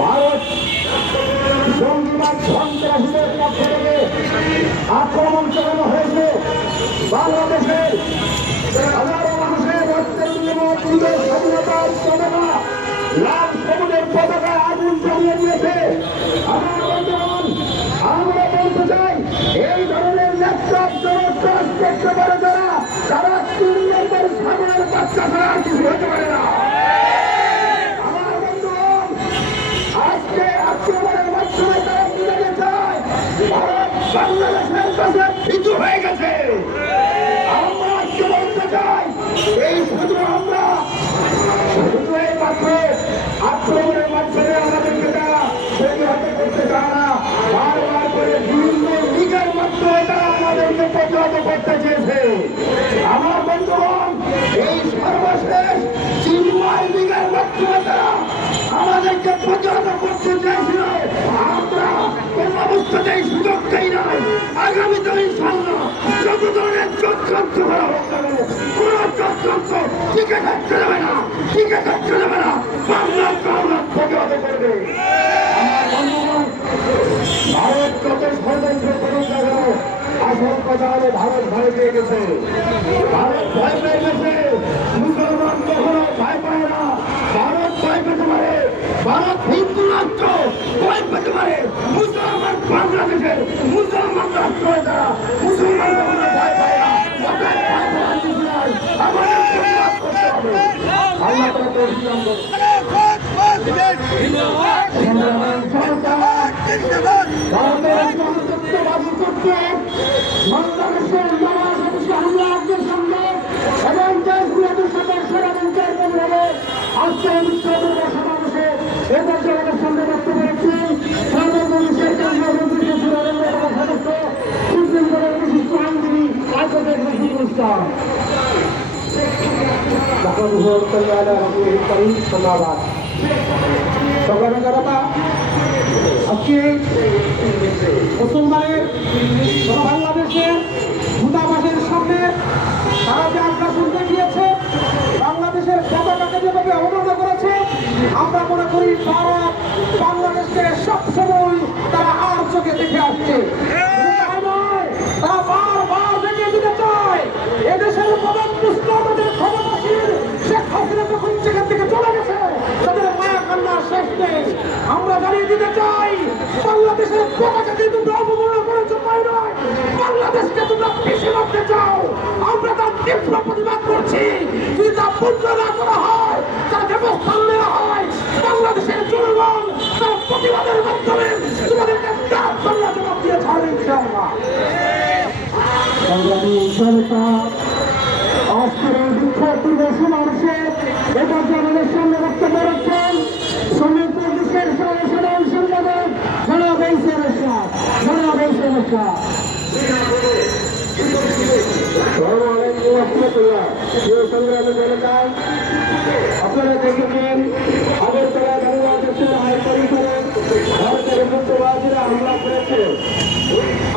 ভারত জঙ্গিবাদ সন্ত্রাসীদের পক্ষ থেকে আক্রমণ চালানো হয়েছে। বাংলাদেশের হাজারো মানুষের রক্তের বিনিময়ে স্বাধীনতার চেতনা লাল সবুজের পতাকায় আগুন জ্বালিয়ে দিয়েছে। আমরা বলতে চাই, এই ধরনের ল্যাপটপ কাজ করতে পারে যারা, তারা 3 নম্বর সাগরের বাচ্চা ছাড়া আর কিছু হতে পারে না। আমার বন্ধুগণ, আজকে আক্রমণের মাধ্যমে তারা বুঝাতে চায় ভারত বাংলাদেশের কাছে ভীতু হয়ে গেছে। আমরা আজকে বলতে চাই, এই শুধু আমরা শুধু এই মাত্র আক্রমণের মাধ্যমে আমাদেরকে তারা প্রতিহত করতে চায় না, বারবার করে বিভিন্ন লীগের মাধ্যমে তারা আমাদেরকে প্রতিহত করতে চেয়েছে। আমার বন্ধুগণ, এই সর্বশেষ চিন্ময় লীগের মাধ্যমে তারা আমাদেরকে প্রতিহত করতে চেয়েছিল। আমরা কোন অবস্থাতেই সুযোগ দেই নাই। আগামীতে ইনশাআল্লাহ যত ধরনের চক্রান্ত করা হোক না কেন, কোন চক্রান্ত টিকে থাকতে দেবে না, টিকে থাকতে দেবে না। বাংলাকে আমরা প্রতিহত করবে। আমার বন্ধুগণ, ভারত যত ষড়যন্ত্র করুক না কেন, আসল কথা হলো ভারত ভয় পেয়ে গেছে। ভারত ভয় পেয়ে গেছে। মুসলমান কখনো ভয় পায় না। ভারত ভয় পেতে পারে, ভারত হিন্দু রাষ্ট্র ভয় পেতে পারে। মুসলমান বাংলাদেশের মুসলমান রাষ্ট্র যারা, মুসলমান কখনো ভয় পায় না। ভয় পাওয়ার কিছু নাই। আমাদের প্রতিবাদ করতে হবে। আল্লাহ তাআলা তৌফিক দান করুন। বাংলাদেশের জনসংখ্যা হামলার সঙ্গে এবং দেশগুলোদের সাথে ষড়যন্ত্রের পরিভাবে আজকে বিক্ষোভ সমাবেশে এদের জগতের সঙ্গে বক্তব্য রাখছেন বাংলাদেশের কেন্দ্রীয় মন্ত্রী সদস্য সুপ্রিম কোর্টের বিশিষ্ট আইনজীবী অ্যাডভোকেট রশিদুল ইসলাম। ধন্যবাদ। সংগ্রামী জনতা, আজকে মুসলমানের বাংলাদেশের দূতাবাসের সামনে তারা যে আগ্রাসন দেখিয়েছে, বাংলাদেশের পতাকাকে যেভাবে অবমাননা করেছে, আমরা মনে করি ভারত বাংলাদেশকে সবসময় তারা আর চোখে দেখে আসছে। তারা বারবার দেখিয়ে দিতে চায় এদেশের প্রধানমন্ত্রী ক্ষমতাসীন শেখ হাসিনা যখন সেখান থেকে চলে গেছে, তাদের মায়া কান্না শেষ নেই। আমরা জানিয়ে দিতে চাই, বাংলাদেশের পতাকাকে তোমরা অবমাননা করেছো তাই নয়, বাংলাদেশকে তোমরা পিছিয়ে রাখতে চাও। আমরা তার তীব্র প্রতিবাদ করছি। যদি তা বন্ধ না করা হয়, তার ব্যবস্থা নেওয়া হয়, বাংলাদেশের জনগণ তার প্রতিবাদের মাধ্যমে তোমাদেরকে বাংলা জবাব দিয়ে ছাড়বে ইনশাআল্লাহ। আজকের এই বিক্ষোভ দিবস সমাবেশে এবার আমাদের সামনে বক্তব্য রাখছেন সমিতি দেশের সাধারণ সম্পাদক জনাব এইসের ইসলাম। জনাব এইসের ইসলাম। আপনারা দেখেছেন আগরতলা বাংলাদেশের হাইকমিশনে ভারতের মধ্যবাদীরা হামলা করেছে।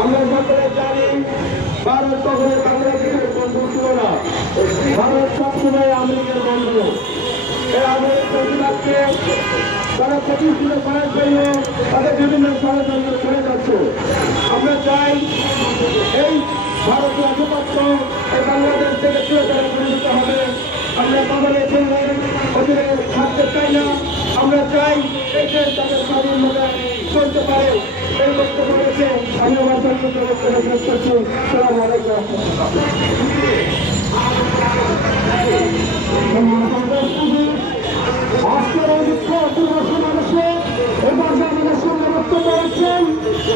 আমরা সকলে জানি ভারত কখনো বাংলাদেশের বন্ধু ছিল না। ভারত সবসময় আমেরিকার বন্ধু। এই আমেরিকার প্রতিবাদকে তারা প্রতিষ্ঠিত করার জন্য তাদের বিভিন্ন ষড়যন্ত্র করে যাচ্ছে। আমরা চাই এই ভারতীয় আধিপত্য এই বাংলাদেশ থেকে চিরতরে পরিণত হবে। আমরা বাংলাদেশের অধীনে থাকতে চাই না। আমরা চাই এই দেশ তাদের স্বাধীনভাবে চলতে পারে। এই বক্তব্য রয়েছে। আমি আমার বক্তব্য শেষ করছি। আসসালামু আলাইকুম। আজকের এই বিক্ষোভ দিবস সমাবেশে এবার আমাদের সঙ্গে বক্তব্য রাখছেন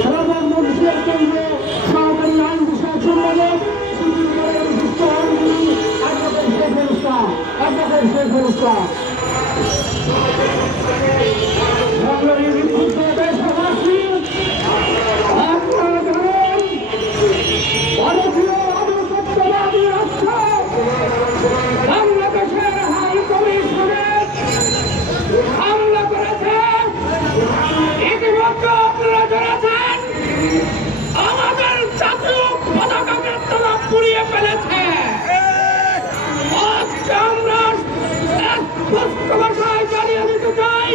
প্রধানমন্ত্রীর কেন্দ্রে সহকারী আইন বিষয়ক সম্পাদক সুপ্রিম কোর্টের বিশিষ্ট আইনজীবী অ্যাডভোকেট শেখুল ইসলাম। অ্যাডভোকেট শেখুল ইসলাম। বাংলাদেশের হাই কমিশনে হামলা করেছে। ইতিমধ্যে আপনারা জেনেছেন আমাদের জাতীয় পতাকাকে তারা পুড়িয়ে ফেলেছে। আজকে আমরা স্পষ্ট ভাষায় জানিয়ে দিতে চাই,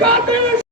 জাতির